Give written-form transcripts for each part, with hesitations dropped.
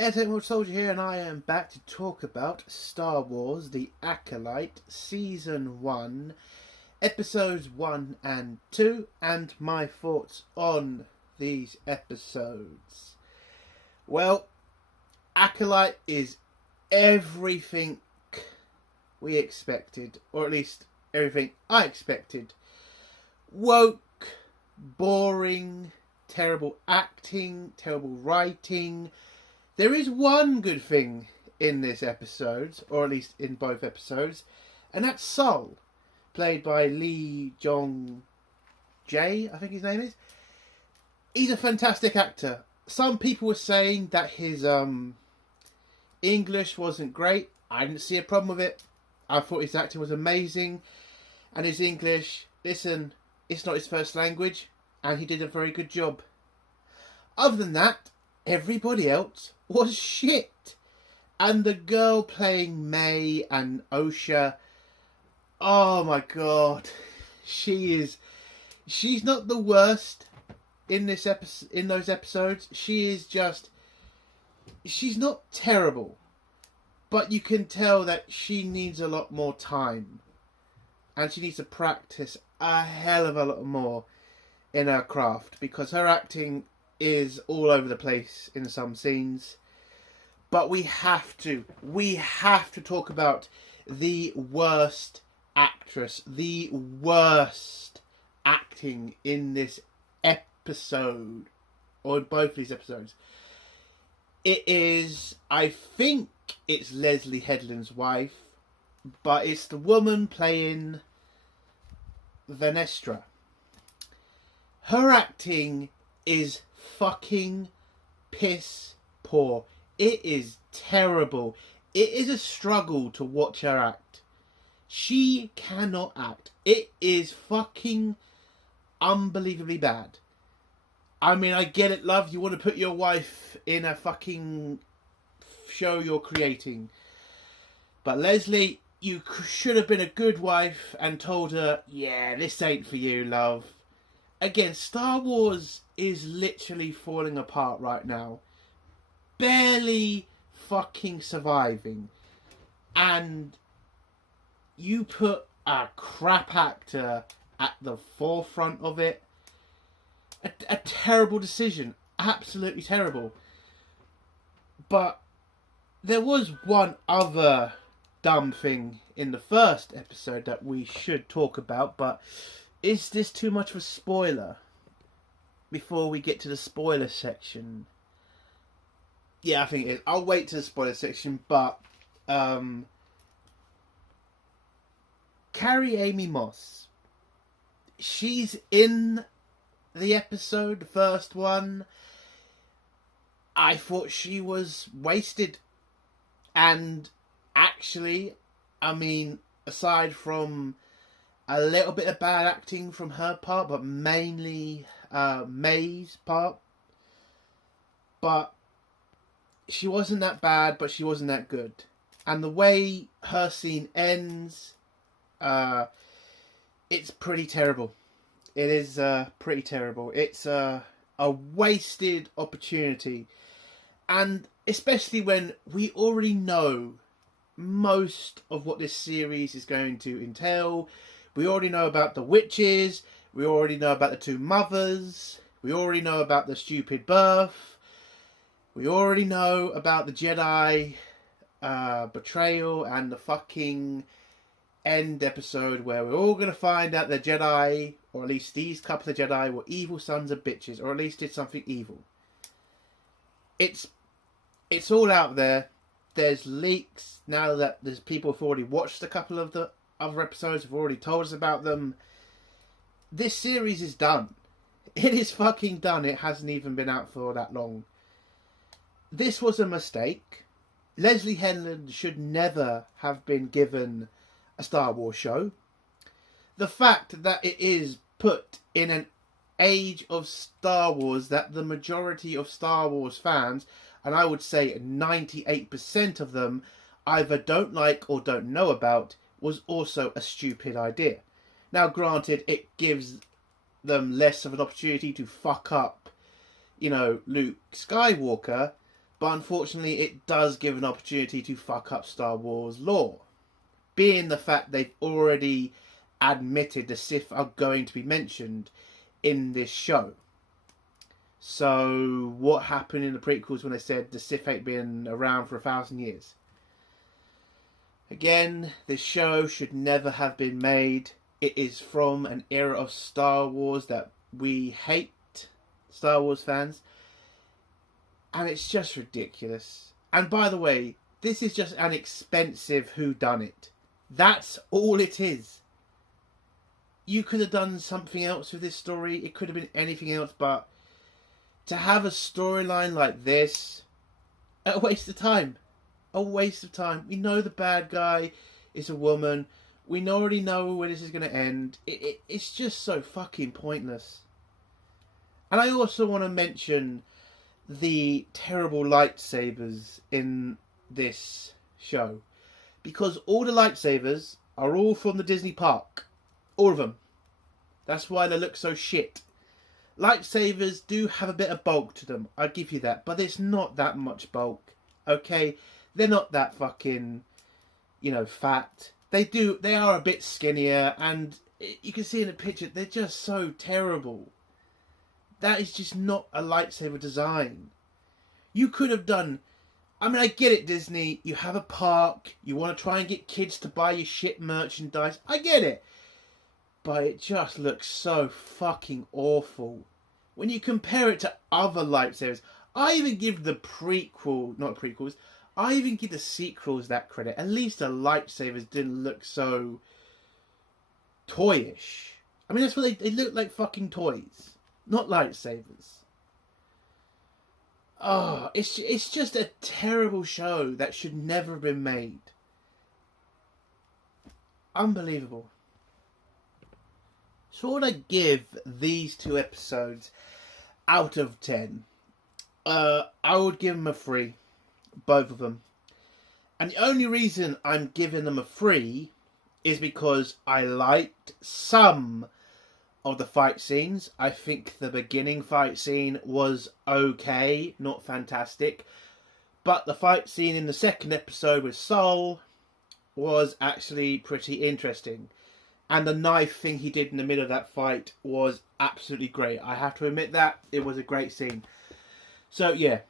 Entertainment Soldier here, and I am back to talk about Star Wars The Acolyte Season 1, Episodes 1 and 2, and my thoughts on these episodes. Well, Acolyte is everything we expected, or at least everything I expected. Woke, boring, terrible acting, terrible writing. There is one good thing in this episode, or at least in both episodes, and that's Sol, played by Lee Jong-jae, I think his name is. He's a fantastic actor. Some people were saying that his English wasn't great. I didn't see a problem with it. I thought his acting was amazing. And his English, listen, it's not his first language, and he did a very good job. Other than that, everybody else was shit. And the girl playing May and Osha, oh my god, she's not the worst in this in those episodes. She's not terrible, but you can tell that she needs a lot more time, and she needs to practice a hell of a lot more in her craft, because her acting is all over the place in some scenes. But we have to talk about the worst actress, the worst acting in this episode, or in both of these episodes. It is, I think it's Leslie Headland's wife, but it's the woman playing Venestra. Her acting is fucking piss poor. It is terrible. It is a struggle to watch her act. She cannot act. It is fucking unbelievably bad. I mean, I get it, love. You want to put your wife in a fucking show you're creating. But Leslie, you should have been a good wife and told her, yeah, this ain't for you, love. Again, Star Wars is literally falling apart right now. Barely fucking surviving. And you put a crap actor at the forefront of it. A terrible decision. Absolutely terrible. But there was one other dumb thing in the first episode that we should talk about, but is this too much of a spoiler before we get to the spoiler section? Yeah, I think it is. I'll wait to the spoiler section, but Carrie Amy Moss, she's in the episode, the first one. I thought she was wasted. And actually, I mean, aside from a little bit of bad acting from her part, but mainly May's part. But she wasn't that bad, but she wasn't that good. And the way her scene ends, it's pretty terrible. It is pretty terrible. It's a wasted opportunity. And especially when we already know most of what this series is going to entail. We already know about the witches. We already know about the two mothers. We already know about the stupid birth. We already know about the Jedi betrayal and the fucking end episode where we're all going to find out the Jedi, or at least these couple of Jedi, were evil sons of bitches, or at least did something evil. It's all out there. There's leaks now that there's people who've already watched a couple of the other episodes, have already told us about them. This series is done. It is fucking done. It hasn't even been out for that long. This was a mistake. Leslie Headland should never have been given a Star Wars show. The fact that it is put in an age of Star Wars that the majority of Star Wars fans, and I would say 98% of them, either don't like or don't know about, was also a stupid idea. Now, granted, it gives them less of an opportunity to fuck up, Luke Skywalker, But unfortunately, it does give an opportunity to fuck up Star Wars lore. Being the fact they've already admitted the Sith are going to be mentioned in this show. So, what happened in the prequels when they said the Sith ain't been around for 1,000 years? Again, this show should never have been made. It is from an era of Star Wars that we hate, Star Wars fans. And it's just ridiculous. And by the way, this is just an expensive whodunit. That's all it is. You could have done something else with this story. It could have been anything else, but to have a storyline like this, a waste of time. A waste of time. We know the bad guy is a woman. We already know where this is going to end. It's just so fucking pointless. And I also want to mention the terrible lightsabers in this show. Because all the lightsabers are all from the Disney park. All of them. That's why they look so shit. Lightsabers do have a bit of bulk to them. I give you that. But it's not that much bulk. Okay? They're not that fucking, fat. They are a bit skinnier. And you can see in the picture, they're just so terrible. That is just not a lightsaber design. You could have done... I mean, I get it, Disney. You have a park. You want to try and get kids to buy your shit merchandise. I get it. But it just looks so fucking awful. When you compare it to other lightsabers, I even give the I even give the sequels that credit. At least the lightsabers didn't look so toyish. I mean, that's what they look like, fucking toys. Not lightsabers. Oh, it's just a terrible show that should never have been made. Unbelievable. So what would I give these 2 episodes out of 10? I would give them a 3. Both of them. And the only reason I'm giving them a 3 is because I liked some of the fight scenes. I think the beginning fight scene was okay, not fantastic. But the fight scene in the second episode with Sol was actually pretty interesting. And the knife thing he did in the middle of that fight was absolutely great. I have to admit that. It was a great scene. So, yeah.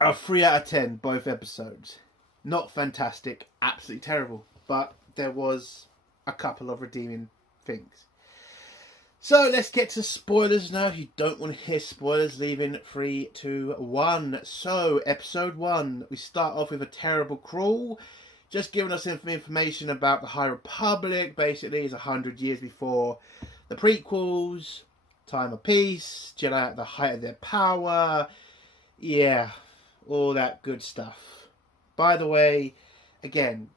A 3 out of 10, both episodes. Not fantastic. Absolutely terrible. But there was a couple of redeeming things. So, let's get to spoilers now. If you don't want to hear spoilers, leave in 3, 2, 1. So, episode 1. We start off with a terrible crawl. Just giving us some information about the High Republic. Basically, it's 100 years before the prequels. Time of peace. Jedi at the height of their power. Yeah, all that good stuff. By the way, again,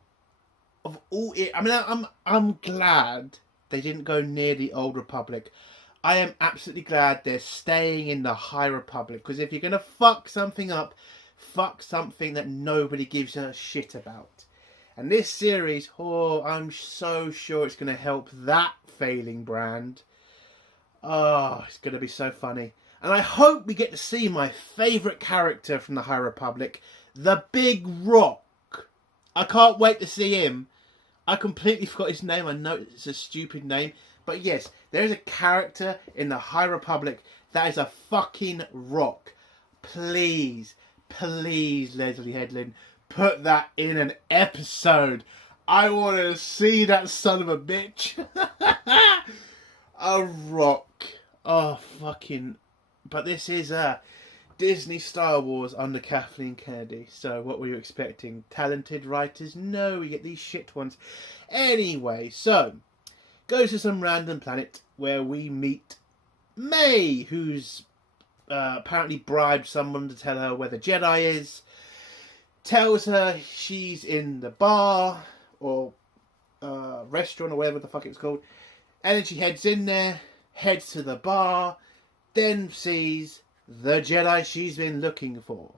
of all it, I mean, I'm glad they didn't go near the Old Republic. I am absolutely glad they're staying in the High Republic. Because if you're going to fuck something up, fuck something that nobody gives a shit about. And this series, I'm so sure it's going to help that failing brand. Oh, it's going to be so funny. And I hope we get to see my favourite character from the High Republic, the Big Rock. I can't wait to see him. I completely forgot his name. I know it's a stupid name. But yes, there is a character in the High Republic that is a fucking rock. Please, please, Leslie Headland, put that in an episode. I want to see that son of a bitch. A rock. Oh, fucking... But this is Disney Star Wars under Kathleen Kennedy. So what were you expecting? Talented writers? No, we get these shit ones. Anyway, so... Goes to some random planet where we meet May, who's apparently bribed someone to tell her where the Jedi is. Tells her she's in the bar or restaurant or whatever the fuck it's called. And then she heads in there, heads to the bar, then sees the Jedi she's been looking for,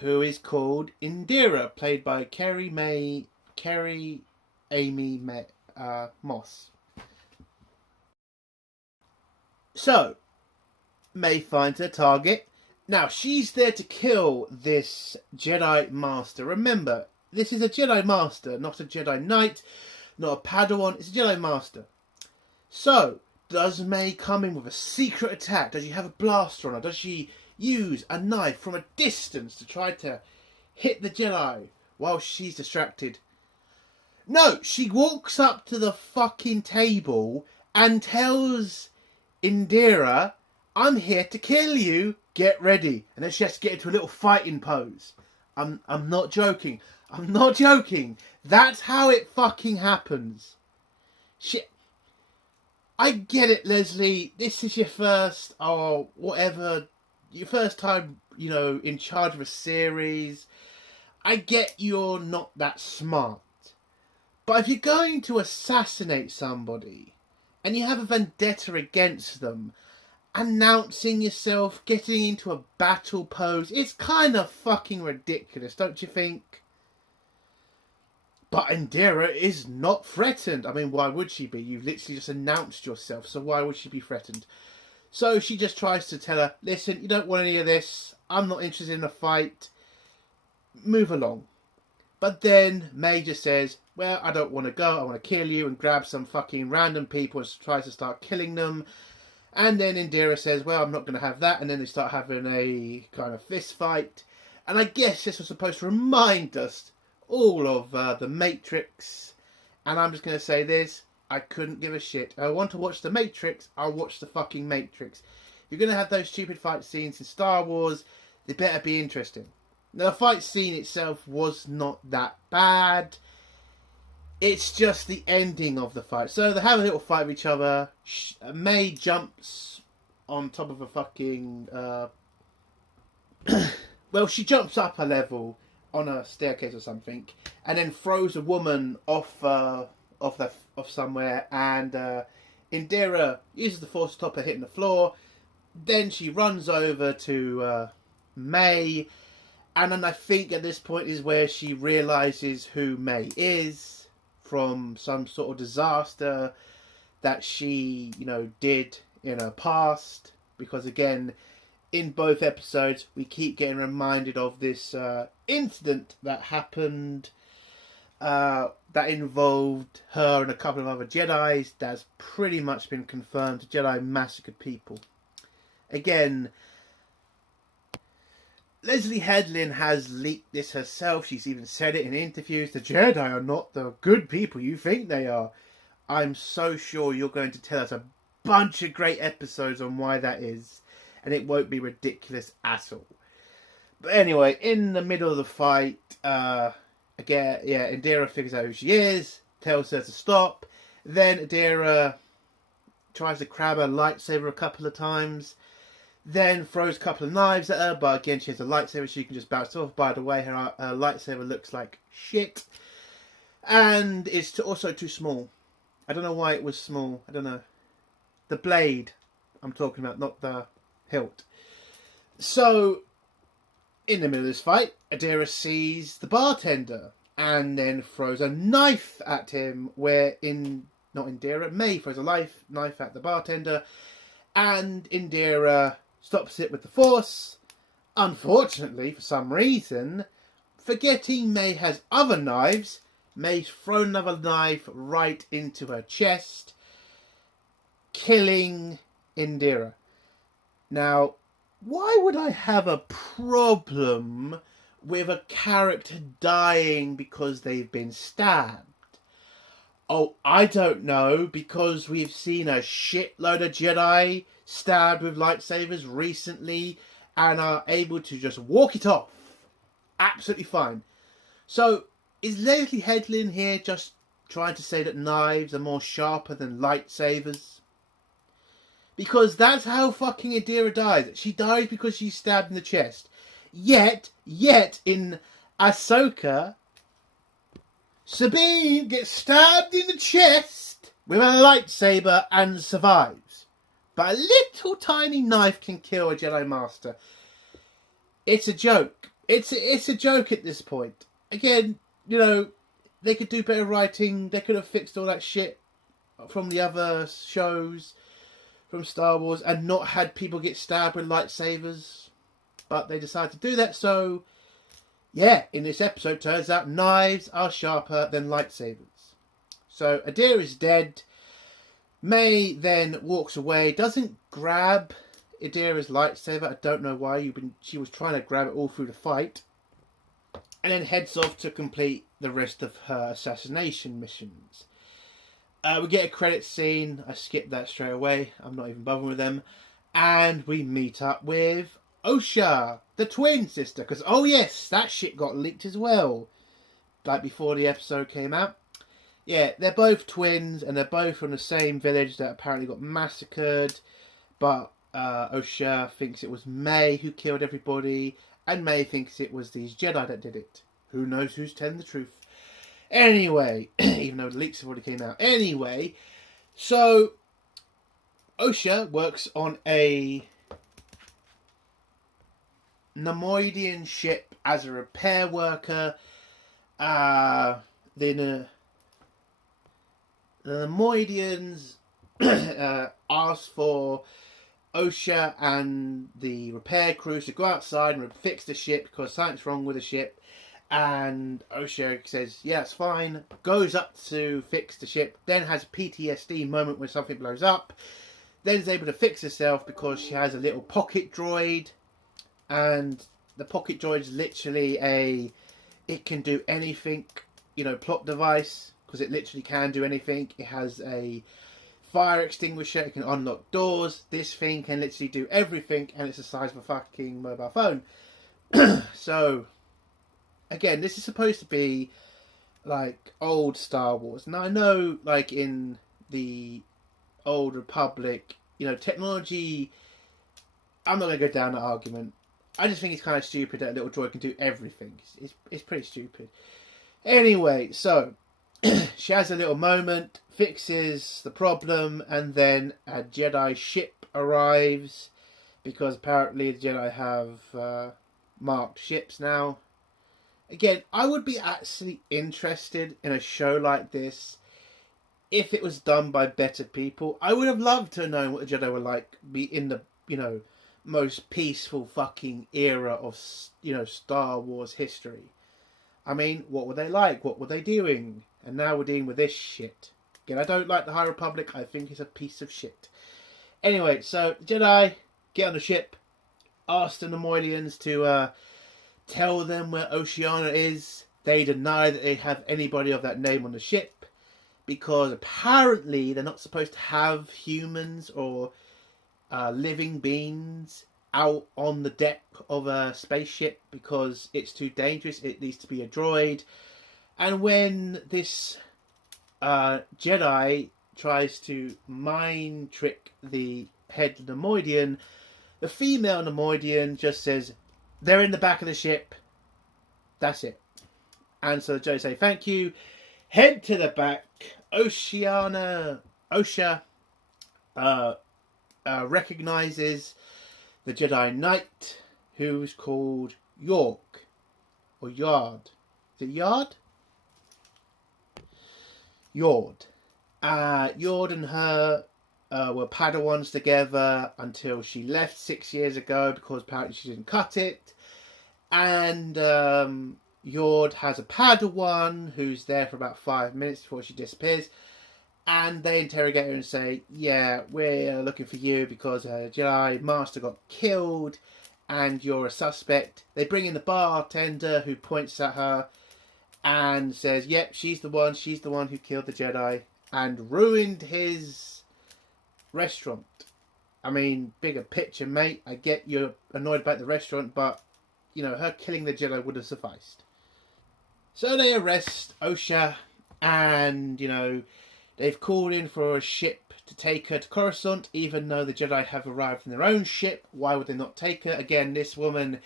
who is called Indira, played by Carrie Amy Moss. So, May finds her target Now, she's there to kill this Jedi Master. Remember, this is a Jedi Master, not a Jedi Knight, not a Padawan. It's a Jedi Master. So, does May come in with a secret attack? Does she have a blaster on her? Does she use a knife from a distance to try to hit the Jedi while she's distracted? No, she walks up to the fucking table and tells Indira, I'm here to kill you. Get ready. And then she has to get into a little fighting pose. I'm not joking. I'm not joking. That's how it fucking happens. I get it, Leslie. This is your first, your first time, in charge of a series. I get you're not that smart. But if you're going to assassinate somebody and you have a vendetta against them, announcing yourself, getting into a battle pose, it's kind of fucking ridiculous, don't you think? But Indira is not threatened. I mean, why would she be? You've literally just announced yourself, so why would she be threatened? So she just tries to tell her, listen, you don't want any of this. I'm not interested in a fight. Move along. But then May just says, well, I don't want to go. I want to kill you, and grab some fucking random people and tries to start killing them. And then Indira says, well, I'm not going to have that. And then they start having a kind of fist fight. And I guess this was supposed to remind us all of the Matrix. And I'm just going to say this. I couldn't give a shit. I want to watch the Matrix. I'll watch the fucking Matrix. If you're going to have those stupid fight scenes in Star Wars, they better be interesting. Now, the fight scene itself was not that bad. It's just the ending of the fight. So they have a little fight with each other. May jumps on top of a fucking... well, she jumps up a level on a staircase or something, and then throws a woman off somewhere, and Indira uses the force to stop her hitting the floor. Then she runs over to May, and then I think at this point is where she realises who May is from some sort of disaster that she, did in her past. Because again, in both episodes, we keep getting reminded of this incident that happened that involved her and a couple of other Jedis. That's pretty much been confirmed. Jedi massacred people. Again, Leslie Headland has leaked this herself. She's even said it in interviews. The Jedi are not the good people you think they are. I'm so sure you're going to tell us a bunch of great episodes on why that is. And it won't be ridiculous at all. But anyway, in the middle of the fight, Indira figures out who she is, tells her to stop. Then Indira tries to grab her lightsaber a couple of times. Then throws a couple of knives at her, but again, she has a lightsaber, so you can just bounce off. By the way, her lightsaber looks like shit. And it's also too small. I don't know why it was small. I don't know. The blade I'm talking about, not the hilt. So, in the middle of this fight, Indira sees the bartender and then throws a knife at him, May throws a knife at the bartender, and Indira stops it with the force. Unfortunately, for some reason, forgetting May has other knives, May's thrown another knife right into her chest, killing Indira. Now, why would I have a problem with a character dying because they've been stabbed? Oh, I don't know, because we've seen a shitload of Jedi stabbed with lightsabers recently and are able to just walk it off. Absolutely fine. So, is Leslie Headland here just trying to say that knives are more sharper than lightsabers? Because that's how fucking Indira dies. She dies because she's stabbed in the chest. Yet, in Ahsoka, Sabine gets stabbed in the chest with a lightsaber and survives. But a little tiny knife can kill a Jedi Master. It's a joke. It's a joke at this point. Again, they could do better writing. They could have fixed all that shit from the other shows from Star Wars and not had people get stabbed with lightsabers. but they decide to do that. So, yeah, in this episode, turns out knives are sharper than lightsabers. So Adira is dead. May then walks away, doesn't grab Adira's lightsaber. I don't know why. She was trying to grab it all through the fight. And then heads off to complete the rest of her assassination missions. We get a credit scene. I skipped that straight away. I'm not even bothering with them. And we meet up with Osha, the twin sister. Because, oh yes, that shit got leaked as well. Like before the episode came out. Yeah, they're both twins. And they're both from the same village that apparently got massacred. But Osha thinks it was May who killed everybody. And May thinks it was these Jedi that did it. Who knows who's telling the truth. Anyway, even though the leaks have already came out. Anyway, so Osha works on a Nemoidian ship as a repair worker. The Nemoidians asked for Osha and the repair crews to go outside and fix the ship because something's wrong with the ship. And Osha says, yeah, it's fine. Goes up to fix the ship. Then has a PTSD moment when something blows up. Then is able to fix herself because she has a little pocket droid. And the pocket droid is literally it can do anything, plot device. Because it literally can do anything. It has a fire extinguisher. It can unlock doors. This thing can literally do everything. And it's the size of a fucking mobile phone. So... again, this is supposed to be like old Star Wars. Now I know, like in the Old Republic, technology. I'm not going to go down that argument. I just think it's kind of stupid that a little droid can do everything. It's pretty stupid. Anyway, so she has a little moment, fixes the problem, and then a Jedi ship arrives because apparently the Jedi have marked ships now. Again, I would be actually interested in a show like this if it was done by better people. I would have loved to know what the Jedi were like, be in the, most peaceful fucking era of, Star Wars history. I mean, what were they like? What were they doing? And now we're dealing with this shit. Again, I don't like the High Republic. I think it's a piece of shit. Anyway, so Jedi get on the ship, ask the Nemoidians to, tell them where Oceana is. They deny that they have anybody of that name on the ship because apparently they're not supposed to have humans or living beings out on the deck of a spaceship because it's too dangerous. It needs to be a droid. And when this Jedi tries to mind trick the head Nemoidian, the female Nemoidian just says, they're in the back of the ship. That's it. And so the Jedi say, thank you. Head to the back. Osha recognizes the Jedi Knight, who's called York. Or Yard. Is it Yard? Yord. Yord and her were Padawans together until she left 6 years ago because apparently she didn't cut it. And Yord has a Padawan who's there for about 5 minutes before she disappears. And they interrogate her and say, yeah, we're looking for you because a Jedi Master got killed and you're a suspect. They bring in the bartender who points at her and says, yep, she's the one who killed the Jedi and ruined his restaurant. I mean, bigger picture, mate. I get you're annoyed about the restaurant, but, her killing the Jedi would have sufficed. So they arrest Osha and, they've called in for a ship to take her to Coruscant, even though the Jedi have arrived in their own ship. Why would they not take her? Again, this woman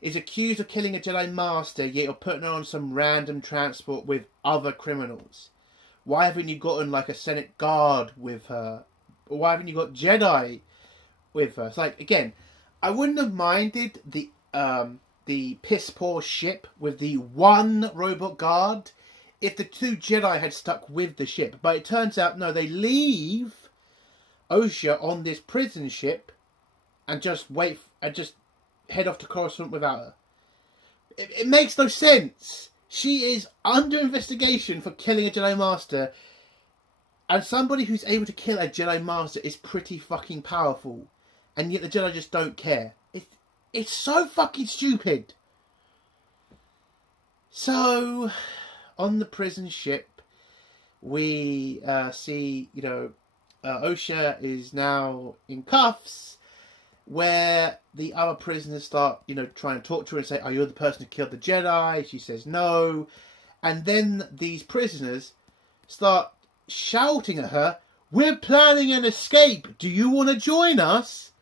is accused of killing a Jedi Master, yet you're putting her on some random transport with other criminals. Why haven't you gotten, like, a Senate guard with her? Or why haven't you got Jedi with her? It's like, again, I wouldn't have minded the piss-poor ship with the one robot guard if the two Jedi had stuck with the ship. But it turns out, no, they leave Osha on this prison ship and just wait, and just head off to Coruscant without her. It makes no sense. She is under investigation for killing a Jedi Master, and somebody who's able to kill a Jedi Master is pretty fucking powerful, and yet the Jedi just don't care. It's so fucking stupid. So, on the prison ship, we see, Osha is now in cuffs, where the other prisoners start, trying to talk to her and say, "Are you the person who killed the Jedi?" She says no. And then these prisoners start shouting at her, "We're planning an escape. Do you want to join us?"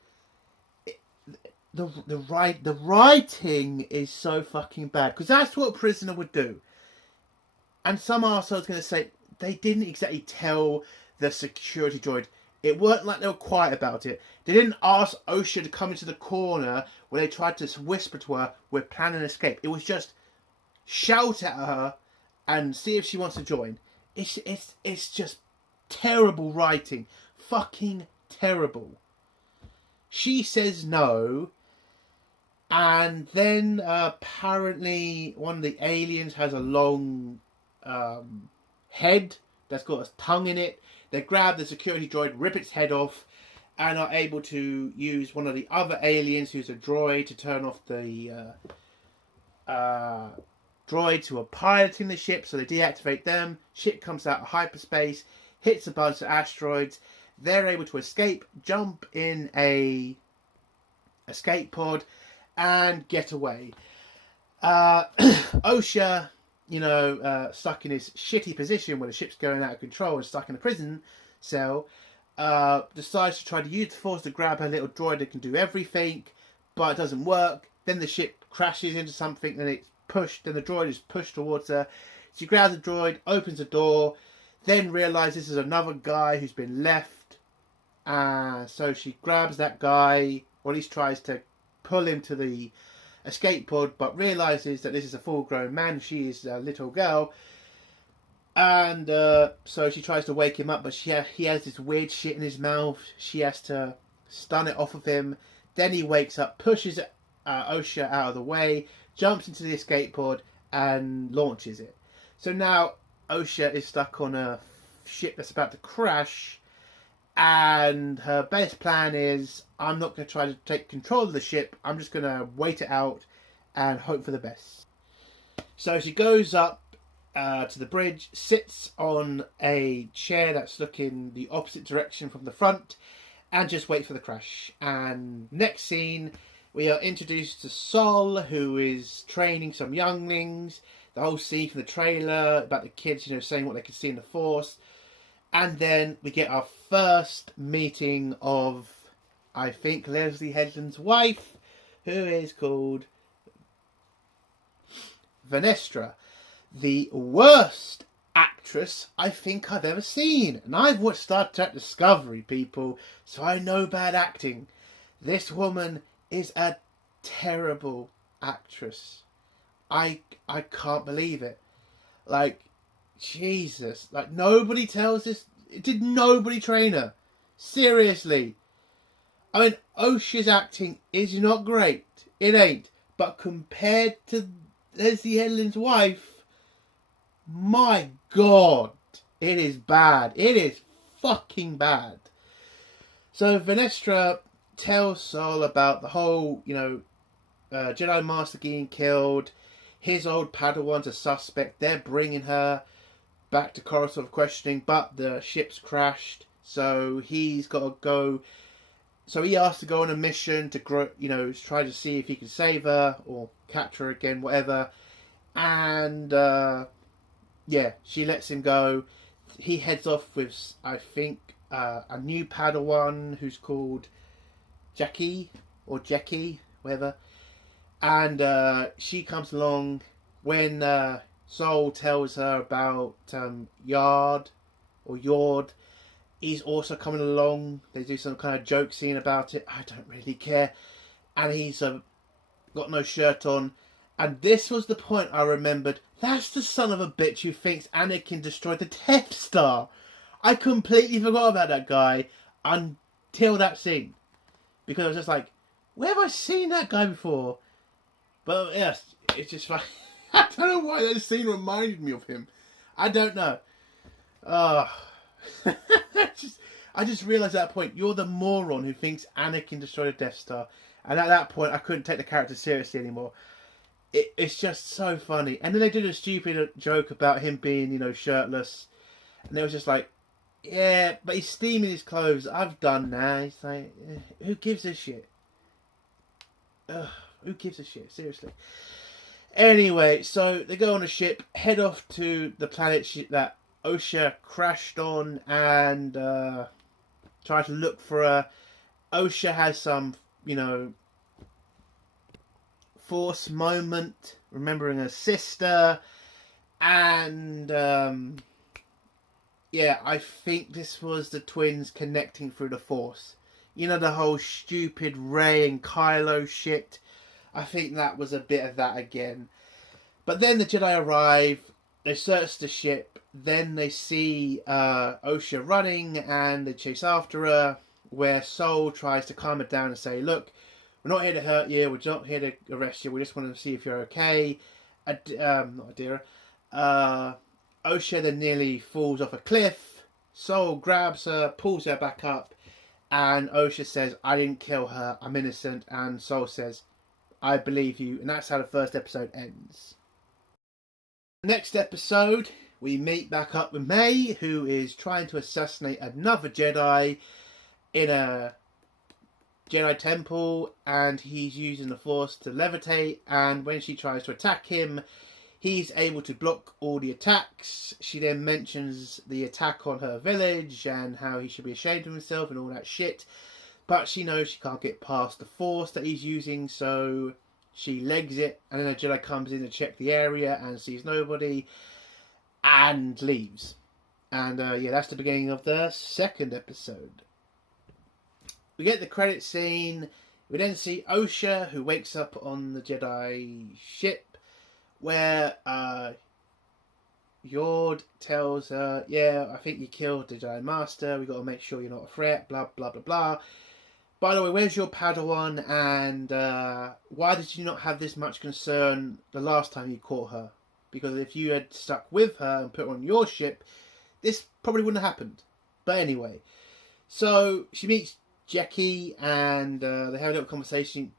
The writing is so fucking bad, because that's what a prisoner would do. And some arsehole's going to say they didn't exactly tell the security droid. It weren't like they were quiet about it. They didn't ask Osha to come into the corner where they tried to whisper to her, "We're planning an escape." It was just shout at her and see if she wants to join. It's just terrible writing. Fucking terrible. She says no. And then apparently one of the aliens has a long head that's got a tongue in it. They grab the security droid, rip its head off, and are able to use one of the other aliens, who's a droid, to turn off the droids who are piloting the ship. So they deactivate them. Ship comes out of hyperspace, hits a bunch of asteroids. They're able to escape, jump in a escape pod, and get away. Osha, stuck in his shitty position where the ship's going out of control and stuck in a prison cell, decides to try to use the Force to grab her little droid that can do everything, but it doesn't work. Then the ship crashes into something, and it's pushed, and the droid is pushed towards her. She grabs the droid, opens the door, then realises there's another guy who's been left. So she grabs that guy, or at least tries to pull him to the escape pod, but realises that this is a full-grown man. She is a little girl, and so she tries to wake him up, but he has this weird shit in his mouth. She has to stun it off of him. Then he wakes up, pushes Osha out of the way, jumps into the escape pod, and launches it. So now Osha is stuck on a ship that's about to crash, and her best plan is, I'm not going to try to take control of the ship. I'm just going to wait it out and hope for the best. So she goes up to the bridge, sits on a chair that's looking the opposite direction from the front, and just waits for the crash. And next scene, we are introduced to Sol, who is training some younglings. The whole scene from the trailer about the kids, saying what they can see in the Force. And then we get our first meeting of, I think, Leslie Headland's wife, who is called Venestra, the worst actress I think I've ever seen. And I've watched Star Trek Discovery, people, so I know bad acting. This woman is a terrible actress. I can't believe it. Like, Jesus. Like, nobody tells this. Did nobody train her? Seriously. I mean, Osha's acting is not great. It ain't. But compared to Leslie Headland's wife, my God, it is bad. It is fucking bad. So Venestra tells Sol about the whole, Jedi Master getting killed. His old Padawan's a suspect. They're bringing her back to Coruscant for questioning, but the ship's crashed. So he's got to go. So he asked to go on a mission to, try to see if he can save her or capture her again, whatever. And, she lets him go. He heads off with, I think, a new Padawan who's called Jackie, whatever. And she comes along when Sol tells her about Yard. He's also coming along. They do some kind of joke scene about it. I don't really care. And he's got no shirt on. And this was the point I remembered. That's the son of a bitch who thinks Anakin destroyed the Death Star. I completely forgot about that guy until that scene. Because I was just like, where have I seen that guy before? But yes, it's just like, I don't know why that scene reminded me of him. I don't know. I just realised at that point, you're the moron who thinks Anakin destroyed a Death Star. And at that point, I couldn't take the character seriously anymore. It's just so funny. And then they did a stupid joke about him being, you know, shirtless. And it was just like, yeah, but he's steaming his clothes. I've done that. He's like, who gives a shit? Who gives a shit? Seriously. Anyway, so they go on a ship, head off to the planet that Osha crashed on, and try to look for her. Osha has some, you know, Force moment, remembering her sister, and yeah, I think this was the twins connecting through the Force. You know, the whole stupid Rey and Kylo shit. I think that was a bit of that again. But then the Jedi arrive, they search the ship, then they see Osha running, and they chase after her, where Sol tries to calm her down and say, look, we're not here to hurt you, we're not here to arrest you, we just want to see if you're okay. Not Adira. Osha then nearly falls off a cliff. Sol grabs her, pulls her back up, and Osha says, I didn't kill her, I'm innocent. And Sol says, I believe you. And that's how the first episode ends. Next episode, we meet back up with May, who is trying to assassinate another Jedi in a Jedi temple, and he's using the Force to levitate, and when she tries to attack him, he's able to block all the attacks. She then mentions the attack on her village and how he should be ashamed of himself and all that shit. But she knows she can't get past the Force that he's using, so she legs it. And then a Jedi comes in to check the area and sees nobody and leaves. And yeah, that's the beginning of the second episode. We get the credit scene. We then see Osha, who wakes up on the Jedi ship, where Yord tells her, yeah, I think you killed the Jedi Master, we got to make sure you're not a threat, blah, blah, blah, blah. By the way, where's your Padawan, and why did you not have this much concern the last time you caught her? Because if you had stuck with her and put her on your ship, this probably wouldn't have happened. But anyway, so she meets Jackie, and they have a little conversation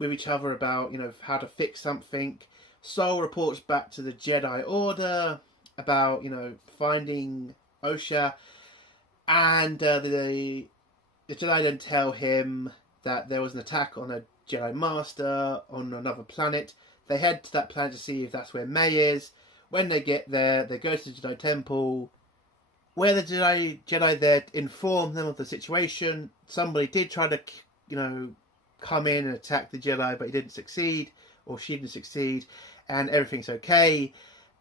with each other about, you know, how to fix something. Sol reports back to the Jedi Order about, you know, finding Osha, and the Jedi then tell him that there was an attack on a Jedi Master on another planet. They head to that planet to see if that's where May is. When they get there, they go to the Jedi Temple, where the Jedi there inform them of the situation. Somebody did try to, you know, come in and attack the Jedi, but he didn't succeed, or she didn't succeed, and everything's okay.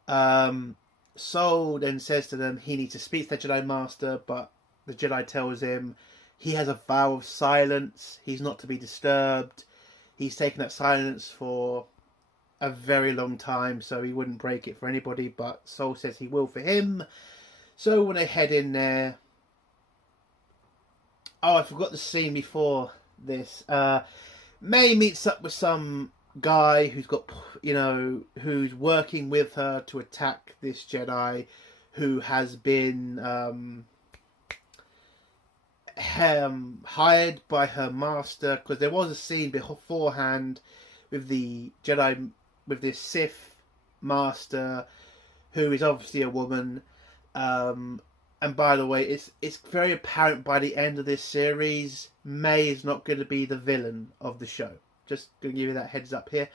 Sol then says to them he needs to speak to the Jedi Master, but the Jedi tells him he has a vow of silence. He's not to be disturbed. He's taken that silence for a very long time, so he wouldn't break it for anybody, but Sol says he will for him. So when they head in there... Oh, I forgot the scene before this. May meets up with some guy who's got, you know, who's working with her to attack this Jedi who has been hired by her master, because there was a scene beforehand with the Jedi, with this Sith master who is obviously a woman, and by the way, it's very apparent by the end of this series, May is not going to be the villain of the show. Just going to give you that heads up here,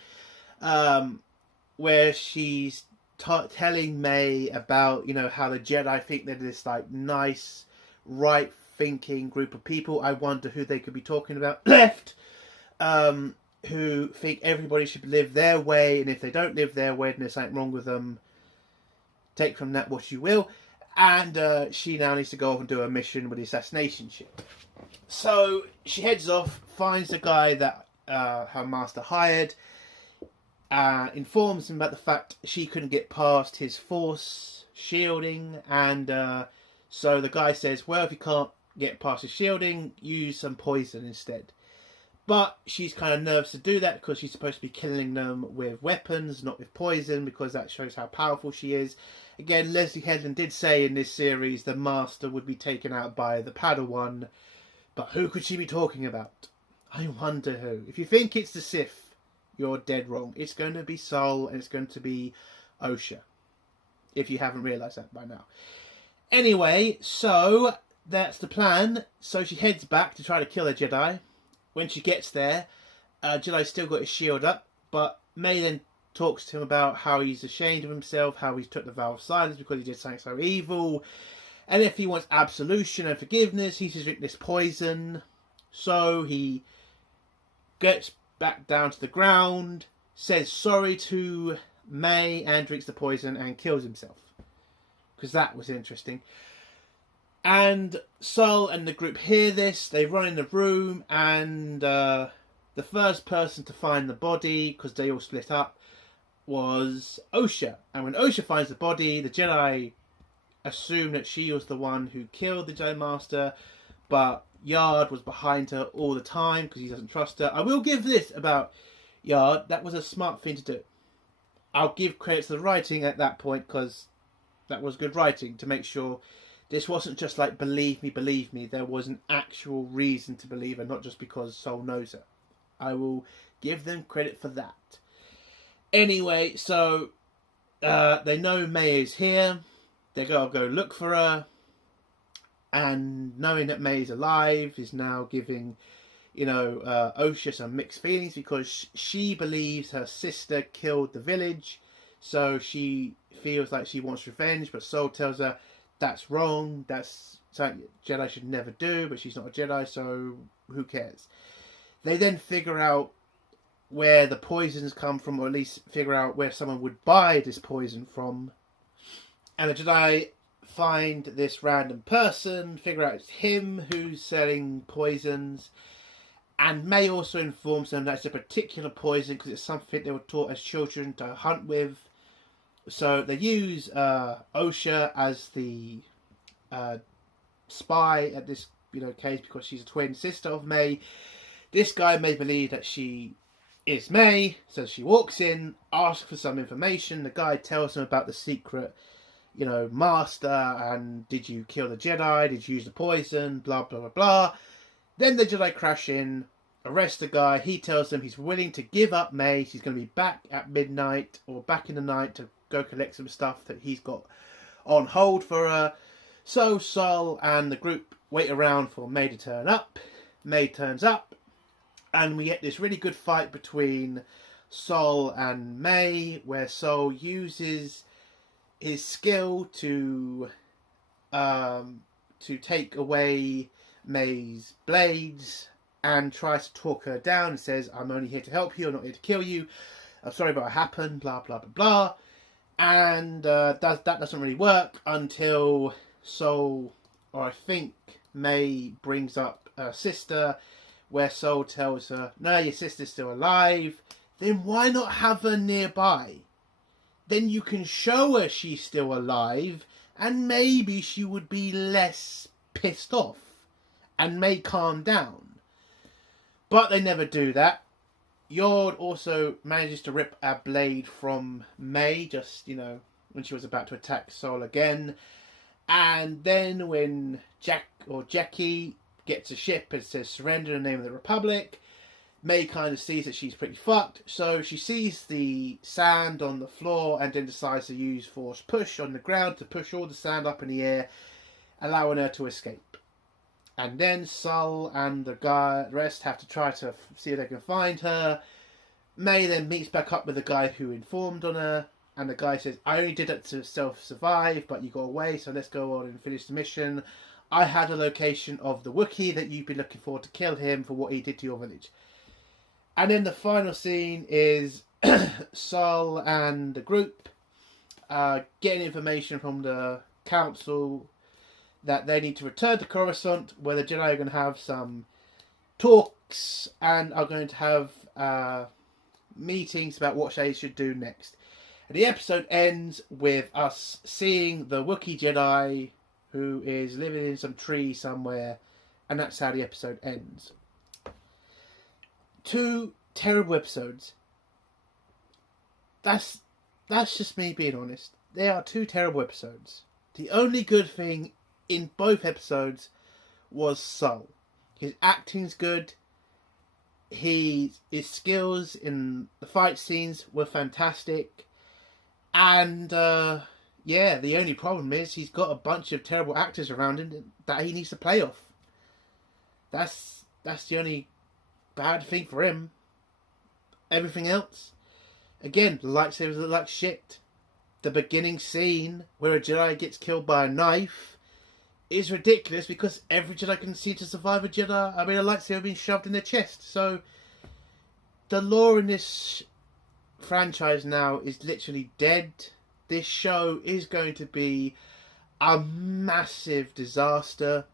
where she's telling May about, you know, how the Jedi think they're this like nice, right thinking group of people. I wonder who they could be talking about left, who think everybody should live their way, and if they don't live their way, then there's something wrong with them. Take from that what you will. And she now needs to go off and do a mission with the assassination ship. So she heads off, finds the guy that her master hired, informs him about the fact she couldn't get past his Force shielding, and so the guy says, well, if you can't get past his shielding, use some poison instead. But she's kind of nervous to do that because she's supposed to be killing them with weapons, not with poison, because that shows how powerful she is. Again, Leslie Headland did say in this series the Master would be taken out by the Padawan. But who could she be talking about? I wonder who. If you think it's the Sith, you're dead wrong. It's going to be Sol and it's going to be Osha. If you haven't realised that by now. Anyway, so that's the plan. So she heads back to try to kill a Jedi. When she gets there, Jedi's still got his shield up, but May then talks to him about how he's ashamed of himself, how he's took the vow of silence because he did something so evil, and if he wants absolution and forgiveness, he should drink this poison. So he gets back down to the ground, says sorry to May, and drinks the poison and kills himself. Because that was interesting. And Sol and the group hear this, they run in the room, and the first person to find the body, because they all split up, was Osha. And when Osha finds the body, the Jedi assume that she was the one who killed the Jedi Master, but Yard was behind her all the time because he doesn't trust her. I will give this about Yard, that was a smart thing to do. I'll give credit to the writing at that point because that was good writing to make sure this wasn't just like, believe me. There was an actual reason to believe her, not just because Sol knows her. I will give them credit for that. Anyway, so they know May is here. They gotta go look for her. And knowing that May is alive is now giving, Osha some mixed feelings because she believes her sister killed the village. So she feels like she wants revenge, but Sol tells her, that's wrong, that's something Jedi should never do, but she's not a Jedi, so who cares? They then figure out where the poisons come from, or at least figure out where someone would buy this poison from. And the Jedi find this random person, figure out it's him who's selling poisons. And May also informs them that it's a particular poison because it's something they were taught as children to hunt with. So they use Osha as the spy at this case because she's a twin sister of May. This guy may believe that she is May, so she walks in, asks for some information. The guy tells them about the secret, master, and did you kill the Jedi? Did you use the poison? Blah, blah, blah, blah. Then the Jedi crash in, arrest the guy. He tells them he's willing to give up May. She's going to be back at midnight or back in the night to go collect some stuff that he's got on hold for her. So Sol and the group wait around for May to turn up. May turns up, and we get this really good fight between Sol and May, where Sol uses his skill to take away May's blades and tries to talk her down and says, I'm only here to help you, I'm not here to kill you. I'm sorry about what happened, blah, blah, blah, blah. And that doesn't really work until Sol, or I think May, brings up her sister, where Sol tells her, no, your sister's still alive. Then why not have her nearby? Then you can show her she's still alive, and maybe she would be less pissed off and may calm down. But they never do that. Yord also manages to rip a blade from May, just, when she was about to attack Sol again. And then when Jackie gets a ship and says surrender in the name of the Republic, May kind of sees that she's pretty fucked. So she sees the sand on the floor and then decides to use force push on the ground to push all the sand up in the air, allowing her to escape. And then Sol and the rest have to try to see if they can find her. May then meets back up with the guy who informed on her. And the guy says, I only did it to self-survive, but you got away, so let's go on and finish the mission. I had a location of the Wookiee that you've been looking for to kill him for what he did to your village. And then the final scene is Sol and the group getting information from the council that they need to return to Coruscant, where the Jedi are going to have some talks and are going to have meetings about what they should do next. And the episode ends with us seeing the Wookiee Jedi who is living in some tree somewhere, and that's how the episode ends. 2 terrible episodes. That's just me being honest. They are 2 terrible episodes. The only good thing in both episodes was Sol. His acting's good. His skills in the fight scenes were fantastic. And yeah, the only problem is he's got a bunch of terrible actors around him that he needs to play off. That's the only bad thing for him. Everything else, again, the lightsabers look like shit. The beginning scene where a Jedi gets killed by a knife is ridiculous because every Jedi can see to survive a lightsaber being shoved in their chest. So the lore in this franchise now is literally dead. This show is going to be a massive disaster.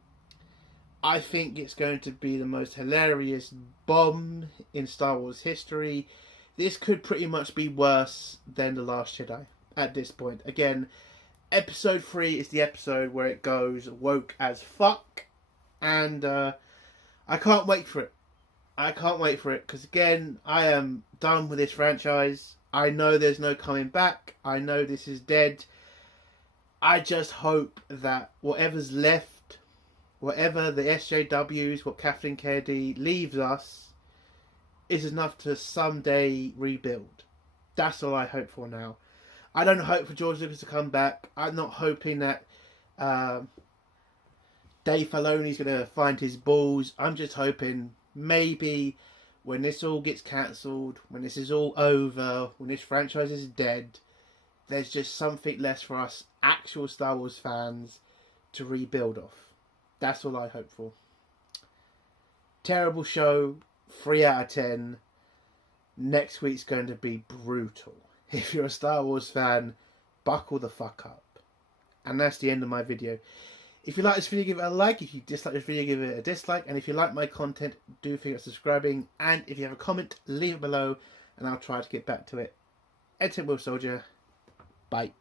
I think it's going to be the most hilarious bomb in Star Wars history. This could pretty much be worse than The Last Jedi at this point. Again, episode 3 is the episode where it goes woke as fuck. And I can't wait for it. I can't wait for it because, again, I am done with this franchise. I know there's no coming back. I know this is dead. I just hope that whatever's left, whatever the SJWs, what Kathleen Kennedy leaves us, is enough to someday rebuild. That's all I hope for now. I don't hope for George Lucas to come back. I'm not hoping that Dave Filoni's going to find his balls. I'm just hoping maybe when this all gets cancelled, when this is all over, when this franchise is dead, there's just something less for us actual Star Wars fans to rebuild off. That's all I hope for. Terrible show, 3 out of 10. Next week's going to be brutal. If you're a Star Wars fan, buckle the fuck up. And that's the end of my video. If you like this video, give it a like. If you dislike this video, give it a dislike. And if you like my content, do think of subscribing. And if you have a comment, leave it below and I'll try to get back to it. Ed Will Soldier. Bye.